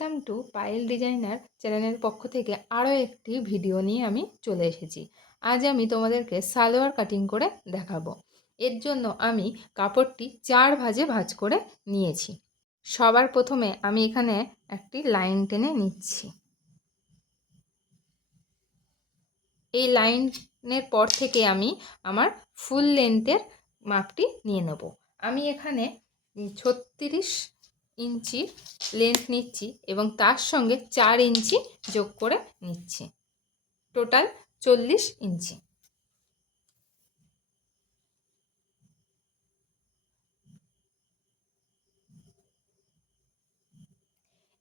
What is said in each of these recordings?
Welcome to Payel designer চ্যানেলের পক্ষ থেকে আরও একটি ভিডিও নিয়ে আমি চলে এসেছি। আজ আমি তোমাদেরকে সালোয়ার কাটিং করে দেখাবো। এর জন্য আমি কাপড়টি 4 ভাঁজে ভাঁজ করে নিয়েছি। সবার প্রথমে আমি এখানে একটি লাইন টেনে নিচ্ছি। এই লাইনের পর থেকে আমি আমার ফুল লেন্থের মাপটি নিয়ে নেব। আমি এখানে 36 ইঞ্চি লেন্থ নিচ্ছি এবং তার সঙ্গে 4 ইঞ্চি যোগ করে নিচ্ছি, টোটাল 40 ইঞ্চি।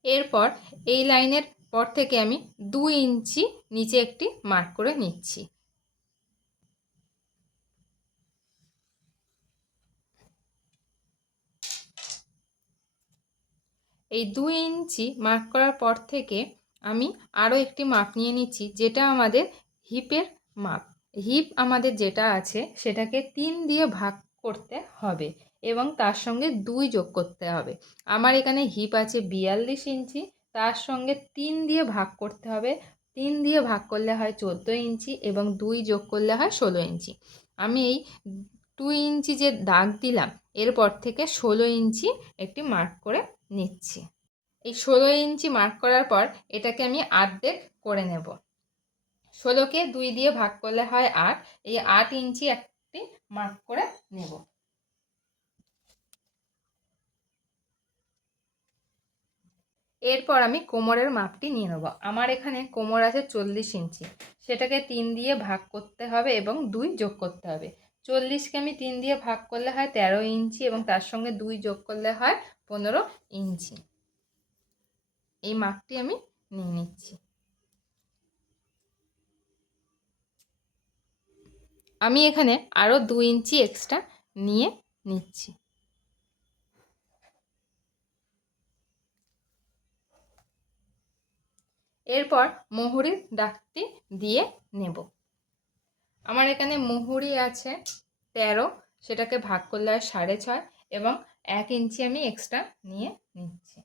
এরপর এই লাইনের পর থেকে আমি 2 ইঞ্চি নিচে একটি মার্ক করে নিচ্ছি। এই 2 ইঞ্চি মার্ক করার পর থেকে আমি আরও একটি মাপ নিয়ে নিচ্ছি, যেটা আমাদের হিপের মাপ। হিপ আমাদের যেটা আছে সেটাকে 3 দিয়ে ভাগ করতে হবে এবং তার সঙ্গে 2 যোগ করতে হবে। আমার এখানে হিপ আছে 42 ইঞ্চি, তার সঙ্গে 3 দিয়ে ভাগ করতে হবে। 3 দিয়ে ভাগ করলে হয় 14 ইঞ্চি এবং 2 যোগ করলে হয় 16 ইঞ্চি। আমি এই 2 ইঞ্চি যে দাগ দিলাম এরপর থেকে 16 ইঞ্চি একটি মার্ক করে নিচ্ছি। এই 16 ইঞ্চি মার্ক করার পর এটাকে আমি অর্ধেক করে নেব। 16কে 2 দিয়ে ভাগ করলে হয় 8। এই 8 ইঞ্চি একটি মার্ক করে নেব। এরপর আমি কোমরের মাপটি নিয়ে নেব। আমার এখানে কোমর আছে 40 ইঞ্চি, সেটাকে 3 দিয়ে ভাগ করতে হবে এবং 2 যোগ করতে হবে। 40কে আমি 3 দিয়ে ভাগ করলে হয় 13 ইঞ্চি এবং তার সঙ্গে 2 যোগ করলে হয় 15 ইঞ্চি। এই মাপটি আমি নিয়ে নিচ্ছি। আমি এখানে আরও 2 ইঞ্চি এক্সট্রা নিয়ে নিচ্ছি। এরপর মুহুরির দাগটি দিয়ে নেব। আমার এখানে মুহুরি আছে 13, সেটাকে ভাগ করলে হয় 6.5 এবং 1 ইঞ্চি আমি এক্সট্রা নিয়ে নিচ্ছি।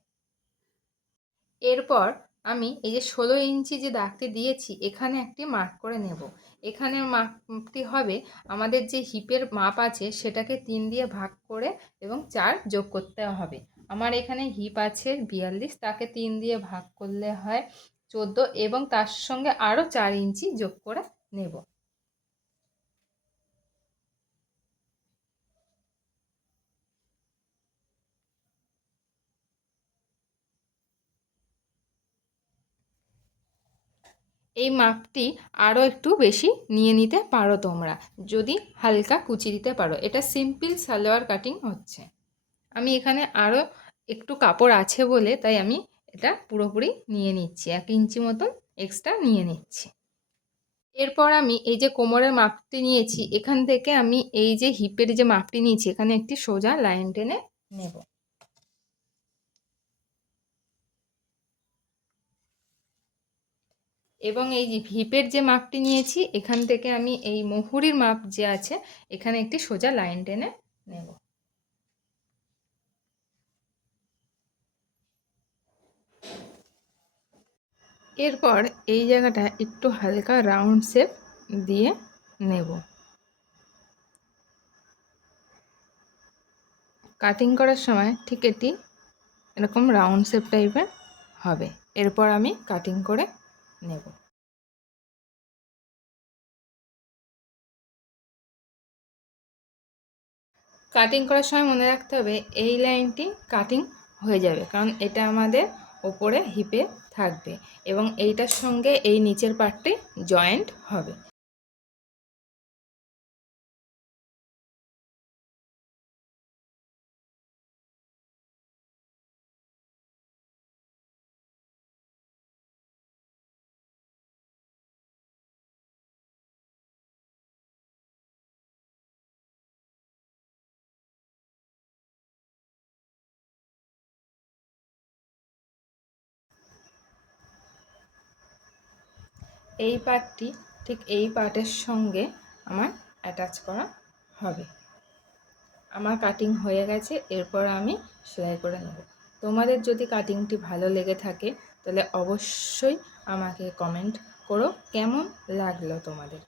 এরপর আমি এই যে 16 ইঞ্চি যে দাগটি দিয়েছি এখানে একটি মার্ক করে নেব। এখানে মাপটি হবে আমাদের যে হিপের মাপ আছে সেটাকে 3 দিয়ে ভাগ করে এবং 4 যোগ করতে হবে। আমার এখানে হিপ আছে 42, তাকে 3 দিয়ে ভাগ করলে হয় 14 এবং তার সঙ্গে আরও 4 ইঞ্চি যোগ করে নেব। এই মাপটি আরও একটু বেশি নিয়ে নিতে পারো তোমরা, যদি হালকা কুচি দিতে পারো। এটা সিম্পল সালোয়ার কাটিং হচ্ছে। আমি এখানে আরও একটু কাপড় আছে বলে তাই আমি এটা পুরোপুরি নিয়ে নিচ্ছি, 1 ইঞ্চি মতন এক্সট্রা নিয়ে নিচ্ছি। এরপর আমি এই যে কোমরের মাপটি নিয়েছি এখান থেকে আমি এই যে হিপের যে মাপটি নিয়েছি এখানে একটি সোজা লাইন টেনে নেব। এবং এই যে হিপের যে মাপটি নিয়েছি এখান থেকে আমি এই মুহুরির মাপ যে আছে এখানে একটি সোজা লাইন টেনে নেব। এরপর এই জায়গাটা একটু হালকা রাউন্ড শেপ দিয়ে নেব। কাটিং করার সময় ঠিক এটি এরকম রাউন্ড শেপ টাইপের হবে। এরপর আমি কাটিং করে নেব। কাটিং করার সময় মনে রাখতে হবে এই লাইনটি কাটিং হয়ে যাবে, কারণ এটা আমাদের ওপরে হিপে থাকবে এবং এইটার সঙ্গে এই নিচের পার্টটি জয়েন্ট হবে। এই পার্টটি ঠিক এই পার্টের সঙ্গে আমার অ্যাটাচ করা হবে। আমার কাটিং হয়ে গেছে, এরপর আমি সেলাই করে নেব। তোমাদের যদি কাটিংটি ভালো লেগে থাকে তাহলে অবশ্যই আমাকে কমেন্ট করো কেমন লাগলো তোমাদের।